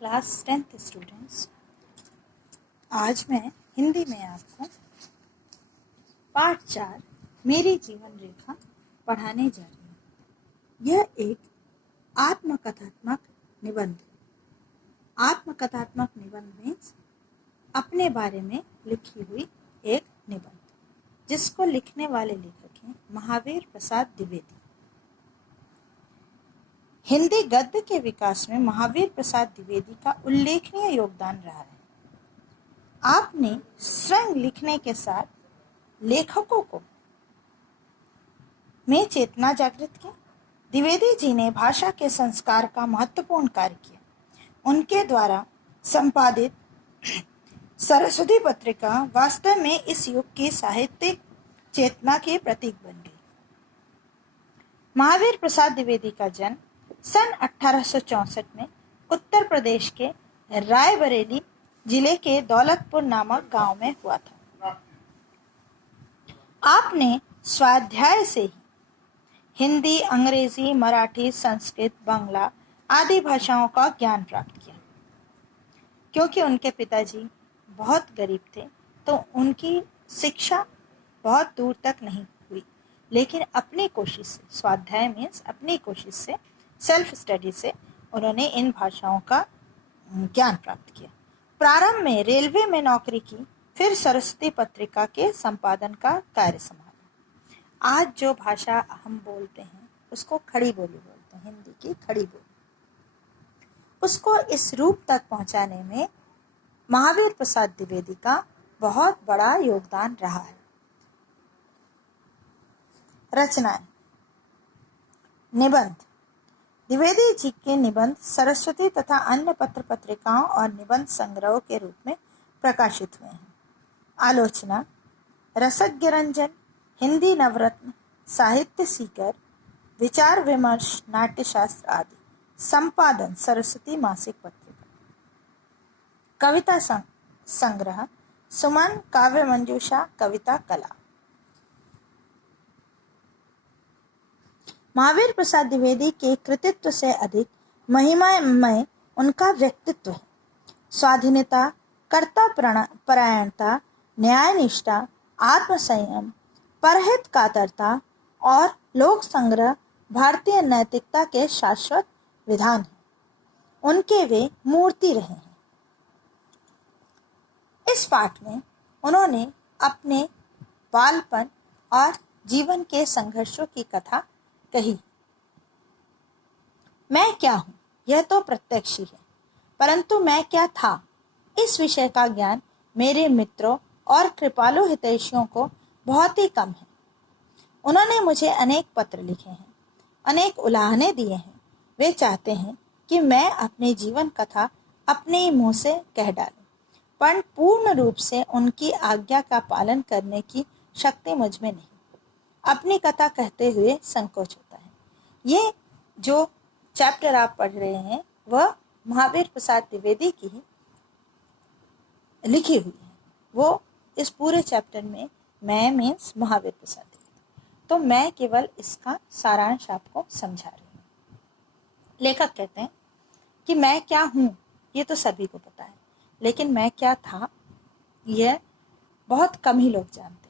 Class 10th students, आज मैं हिंदी में आपको पाठ 4 मेरी जीवन रेखा पढ़ाने जा रही हूँ। यह एक आत्मकथात्मक निबंध है। आत्मकथात्मक निबंध मीन्स अपने बारे में लिखी हुई एक निबंध, जिसको लिखने वाले लेखक हैं महावीर प्रसाद द्विवेदी। हिंदी गद्य के विकास में महावीर प्रसाद द्विवेदी का उल्लेखनीय योगदान रहा है। आपने स्वयं लिखने के साथ लेखकों को में चेतना जागृत की। द्विवेदी जी ने भाषा के संस्कार का महत्वपूर्ण कार्य किया। उनके द्वारा संपादित सरस्वती पत्रिका वास्तव में इस युग की साहित्यिक चेतना के प्रतीक बन गई। महावीर प्रसाद द्विवेदी का जन्म सन 1864 में उत्तर प्रदेश के रायबरेली जिले के दौलतपुर नामक गांव में हुआ था। आपने स्वाध्याय से ही हिंदी, अंग्रेजी, मराठी, संस्कृत, बांग्ला आदि भाषाओं का ज्ञान प्राप्त किया। क्योंकि उनके पिताजी बहुत गरीब थे, तो उनकी शिक्षा बहुत दूर तक नहीं हुई, लेकिन अपनी कोशिश से, स्वाध्याय मीन्स अपनी कोशिश से, सेल्फ स्टडी से उन्होंने इन भाषाओं का ज्ञान प्राप्त किया। प्रारंभ में रेलवे में नौकरी की, फिर सरस्वती पत्रिका के संपादन का कार्य संभाला। आज जो भाषा हम बोलते हैं उसको खड़ी बोली बोलते हैं, हिंदी की खड़ी बोली। उसको इस रूप तक पहुंचाने में महावीर प्रसाद द्विवेदी का बहुत बड़ा योगदान रहा है। रचनाएं। निबंध। द्विवेदी जी के निबंध सरस्वती तथा अन्य पत्र पत्रिकाओं और निबंध संग्रहों के रूप में प्रकाशित हुए हैं। आलोचना। रसज्ञ रंजन, हिंदी नवरत्न, साहित्य सीकर, विचार विमर्श, नाट्यशास्त्र आदि। संपादन सरस्वती मासिक पत्रिका। कविता संग्रह सुमन, काव्य मंजूषा, कविता कला। महावीर प्रसाद द्विवेदी के कृतित्व से अधिक महिमामय उनका व्यक्तित्व है। स्वाधीनता, कर्तव्यपरायणता, न्यायनिष्ठा, आत्मसंयम, परहित कातरता और लोक संग्रह भारतीय नैतिकता के शाश्वत विधान हैं। उनके वे मूर्ति रहे हैं। इस पाठ में उन्होंने अपने बालपन और जीवन के संघर्षों की कथा कही। मैं क्या हूं, यह तो प्रत्यक्ष ही है, परंतु मैं क्या था, इस विषय का ज्ञान मेरे मित्रों और कृपालु हितैषियों को बहुत ही कम है। उन्होंने मुझे अनेक पत्र लिखे हैं, अनेक उलाहने दिए हैं। वे चाहते हैं कि मैं अपनी जीवन कथा अपने ही मुंह से कह डालूं, पर पूर्ण रूप से उनकी आज्ञा का पालन करने की शक्ति मुझ में नहीं। अपनी कथा कहते हुए संकोच होता है। ये जो चैप्टर आप पढ़ रहे हैं वह महावीर प्रसाद द्विवेदी की ही लिखी हुई है। वो इस पूरे चैप्टर में मैं मीन्स महावीर प्रसाद द्विवेदी, तो मैं केवल इसका सारांश आपको समझा रही हूँ। लेखक कहते हैं कि मैं क्या हूँ ये तो सभी को पता है, लेकिन मैं क्या था यह बहुत कम ही लोग जानते हैं।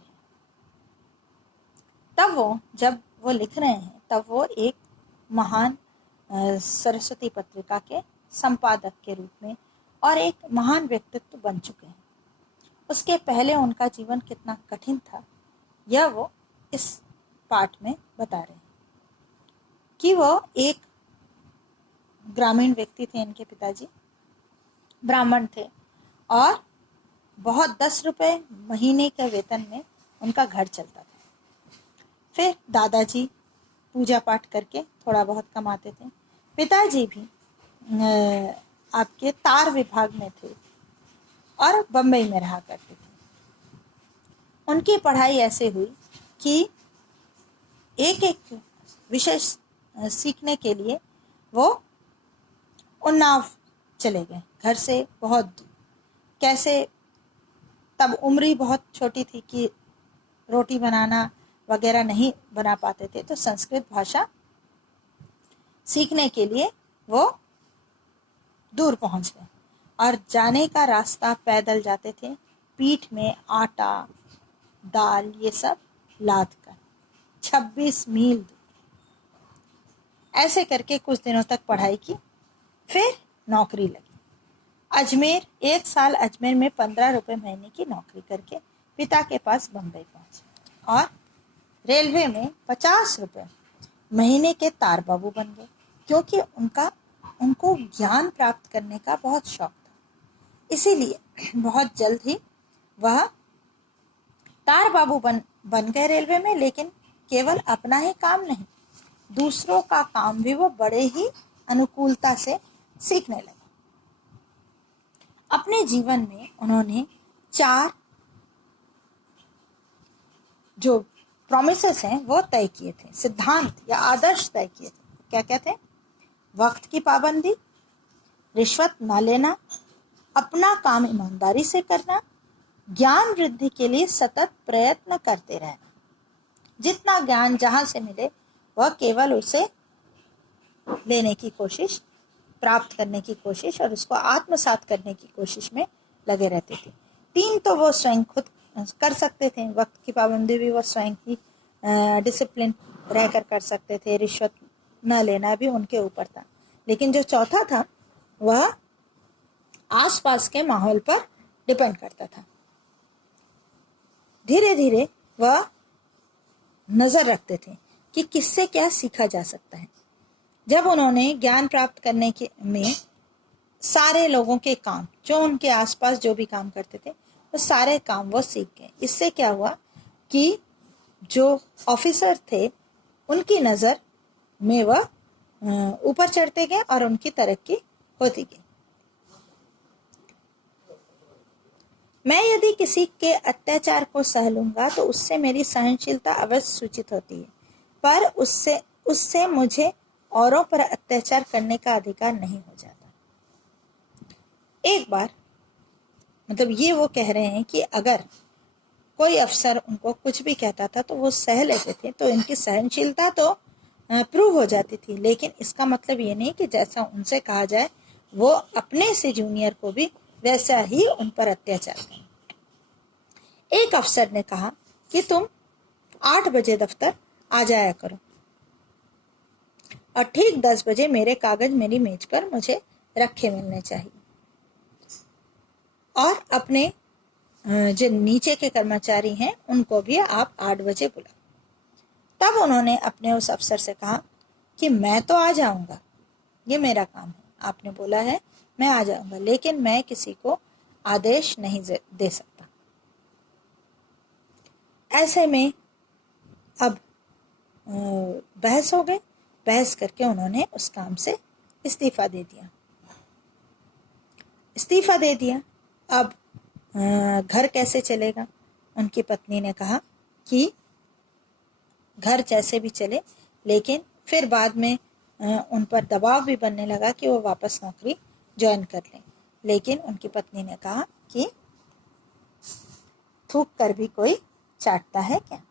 तब जब वो लिख रहे हैं तब वो एक महान सरस्वती पत्रिका के संपादक के रूप में और एक महान व्यक्तित्व बन चुके हैं। उसके पहले उनका जीवन कितना कठिन था यह वो इस पाठ में बता रहे हैं कि वो एक ग्रामीण व्यक्ति थे। इनके पिताजी ब्राह्मण थे और बहुत 10 रुपए महीने के वेतन में उनका घर चलता था। फिर दादाजी पूजा पाठ करके थोड़ा बहुत कमाते थे। पिताजी भी आपके तार विभाग में थे और बम्बई में रहा करते थे। उनकी पढ़ाई ऐसे हुई कि एक एक विषय सीखने के लिए वो उन्नाव चले गए घर से बहुत दूर। कैसे, तब उम्र ही बहुत छोटी थी कि रोटी बनाना वगैरह नहीं बना पाते थे, तो संस्कृत भाषा सीखने के लिए वो दूर पहुंच गए और जाने का रास्ता पैदल जाते थे, पीठ में आटा दाल ये सब लाद कर 26 मील। ऐसे करके कुछ दिनों तक पढ़ाई की, फिर नौकरी लगी अजमेर। 1 साल अजमेर में 15 रुपए महीने की नौकरी करके पिता के पास बम्बई पहुंचे और रेलवे में 50 रुपए महीने के तार बाबू बन गए, क्योंकि उनको ज्ञान प्राप्त करने का बहुत शौक था। इसीलिए बहुत जल्द ही वह तार बाबू बन गए रेलवे में। लेकिन केवल अपना ही काम नहीं, दूसरों का काम भी वो बड़े ही अनुकूलता से सीखने लगे। अपने जीवन में उन्होंने 4 जो प्रॉमिसेस हैं वो तय किए थे, सिद्धांत या आदर्श तय किए थे। क्या क्या थे? वक्त की पाबंदी, रिश्वत ना लेना, अपना काम ईमानदारी से करना, ज्ञान वृद्धि के लिए सतत प्रयत्न करते रहना। जितना ज्ञान जहां से मिले वह केवल उसे लेने की कोशिश, प्राप्त करने की कोशिश और उसको आत्मसात करने की कोशिश में लगे रहते थे। 3 तो वो स्वयं खुद कर सकते थे, वक्त की पाबंदी भी वो स्वयं ही डिसिप्लिन रहकर कर सकते थे, रिश्वत न लेना भी उनके ऊपर था। लेकिन जो चौथा था वह आसपास के माहौल पर डिपेंड करता था। धीरे धीरे वह नजर रखते थे कि किससे क्या सीखा जा सकता है। जब उन्होंने ज्ञान प्राप्त करने के में सारे लोगों के काम, जो उनके आसपास जो भी काम करते थे, वो सारे काम वो सीख गए। इससे क्या हुआ कि जो ऑफिसर थे उनकी नज़र में वह ऊपर चढ़ते गए और उनकी तरक्की होती गई। मैं यदि किसी के अत्याचार को सह लूंगा तो उससे मेरी सहनशीलता अवश्य सूचित होती है, पर उससे मुझे औरों पर अत्याचार करने का अधिकार नहीं हो जाता। एक बार मतलब ये वो कह रहे हैं कि अगर कोई अफसर उनको कुछ भी कहता था तो वो सह लेते थे, तो इनकी सहनशीलता तो प्रूव हो जाती थी। लेकिन इसका मतलब ये नहीं कि जैसा उनसे कहा जाए वो अपने से जूनियर को भी वैसा ही उन पर अत्याचार करें। एक अफसर ने कहा कि तुम 8 बजे दफ्तर आ जाया करो और ठीक 10 बजे मेरे कागज मेरी मेज पर मुझे रखे मिलने चाहिए, और अपने जो नीचे के कर्मचारी हैं उनको भी आप 8 बजे बुलाओ। तब उन्होंने अपने उस अफसर से कहा कि मैं तो आ जाऊंगा, ये मेरा काम है, आपने बोला है मैं आ जाऊंगा, लेकिन मैं किसी को आदेश नहीं दे सकता। ऐसे में अब बहस हो गई। बहस करके उन्होंने उस काम से इस्तीफा दे दिया। अब घर कैसे चलेगा? उनकी पत्नी ने कहा कि घर जैसे भी चले, लेकिन फिर बाद में उन पर दबाव भी बनने लगा कि वो वापस नौकरी ज्वाइन कर लें। लेकिन उनकी पत्नी ने कहा कि थूक कर भी कोई चाटता है क्या?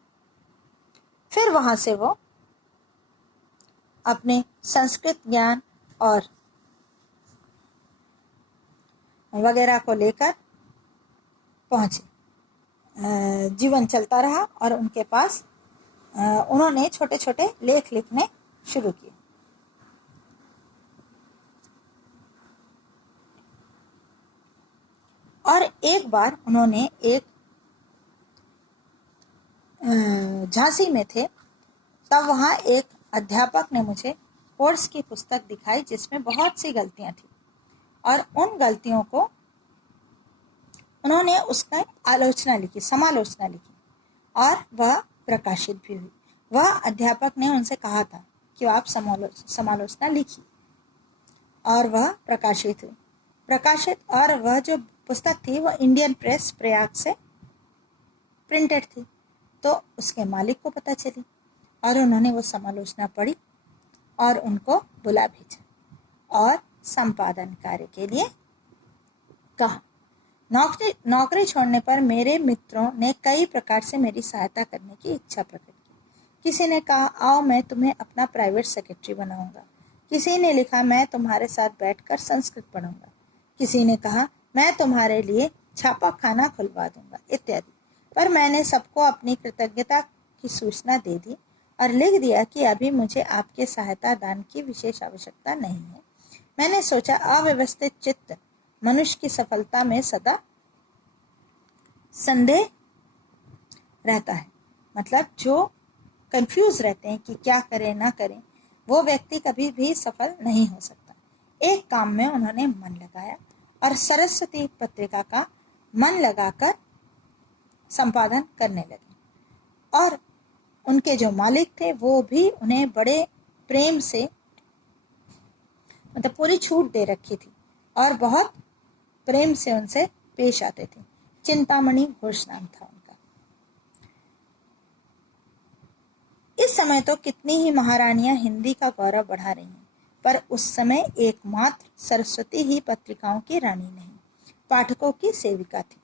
फिर वहां से वो अपने संस्कृत ज्ञान और वगैरह को लेकर पहुंचे। जीवन चलता रहा और उनके पास उन्होंने छोटे छोटे लेख लिखने शुरू किए। और एक बार उन्होंने एक झांसी में थे, तब वहाँ एक अध्यापक ने मुझे कोर्स की पुस्तक दिखाई जिसमें बहुत सी गलतियां थी, और उन गलतियों को उन्होंने उसका समालोचना लिखी और वह प्रकाशित भी हुई। वह अध्यापक ने उनसे कहा था कि आप समालोचना लिखिए, और वह प्रकाशित हुई। और वह जो पुस्तक थी वह इंडियन प्रेस प्रयाग से प्रिंटेड थी, तो उसके मालिक को पता चली और उन्होंने वो समालोचना पढ़ी और उनको बुला भेजा और संपादन कार्य के लिए कहा। नौकरी छोड़ने पर मेरे मित्रों ने कई प्रकार से मेरी सहायता करने की इच्छा प्रकट की। किसी ने कहा, आओ मैं तुम्हें अपना प्राइवेट सेक्रेटरी बनाऊंगा। किसी ने लिखा, मैं तुम्हारे साथ बैठकर संस्कृत पढ़ूंगा। किसी ने कहा, मैं तुम्हारे लिए छापा खाना खुलवा दूंगा, इत्यादि। पर मैंने सबको अपनी कृतज्ञता की सूचना दे दी और लिख दिया कि अभी मुझे आपके सहायता दान की विशेष आवश्यकता नहीं है। मैंने सोचा, अव्यवस्थित चित्त मनुष्य की सफलता में सदा संदेह रहता है। मतलब जो कंफ्यूज रहते हैं कि क्या करें ना करें, वो व्यक्ति कभी भी सफल नहीं हो सकता। एक काम में उन्होंने मन लगाया और सरस्वती पत्रिका का मन लगाकर संपादन करने लगे। और उनके जो मालिक थे वो भी उन्हें बड़े प्रेम से, मतलब पूरी छूट दे रखी थी और बहुत प्रेम से उनसे पेश आते थे। चिंतामणि घोष नाम था उनका। इस समय तो कितनी ही महारानियां हिंदी का गौरव बढ़ा रही हैं, पर उस समय एकमात्र सरस्वती ही पत्रिकाओं की रानी नहीं, पाठकों की सेविका थी।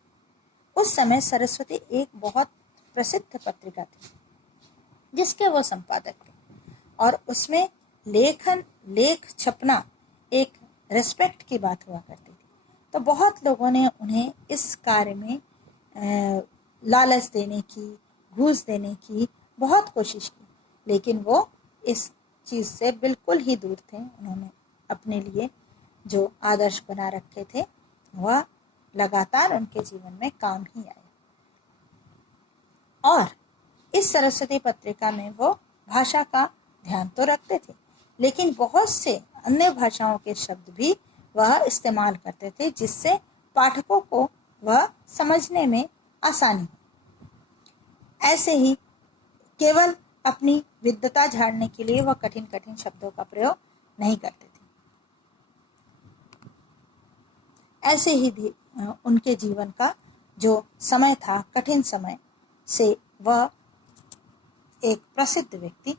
उस समय सरस्वती एक बहुत प्रसिद्ध पत्रिका थी जिसके वो संपादक थे, और उसमें लेख छपना एक रेस्पेक्ट की बात हुआ करती थी। तो बहुत लोगों ने उन्हें इस कार्य में लालच देने की, घूस देने की बहुत कोशिश की, लेकिन वो इस चीज़ से बिल्कुल ही दूर थे। उन्होंने अपने लिए जो आदर्श बना रखे थे वह लगातार उनके जीवन में काम ही आए। और इस सरस्वती पत्रिका में वो भाषा का ध्यान तो रखते थे, लेकिन बहुत से अन्य भाषाओं के शब्द भी वह इस्तेमाल करते थे जिससे पाठकों को वह समझने में आसानी हो। ऐसे ही केवल अपनी विद्वता झाड़ने के लिए वह कठिन कठिन शब्दों का प्रयोग नहीं करते थे। ऐसे ही उनके जीवन का जो समय था, कठिन समय से वह एक प्रसिद्ध व्यक्ति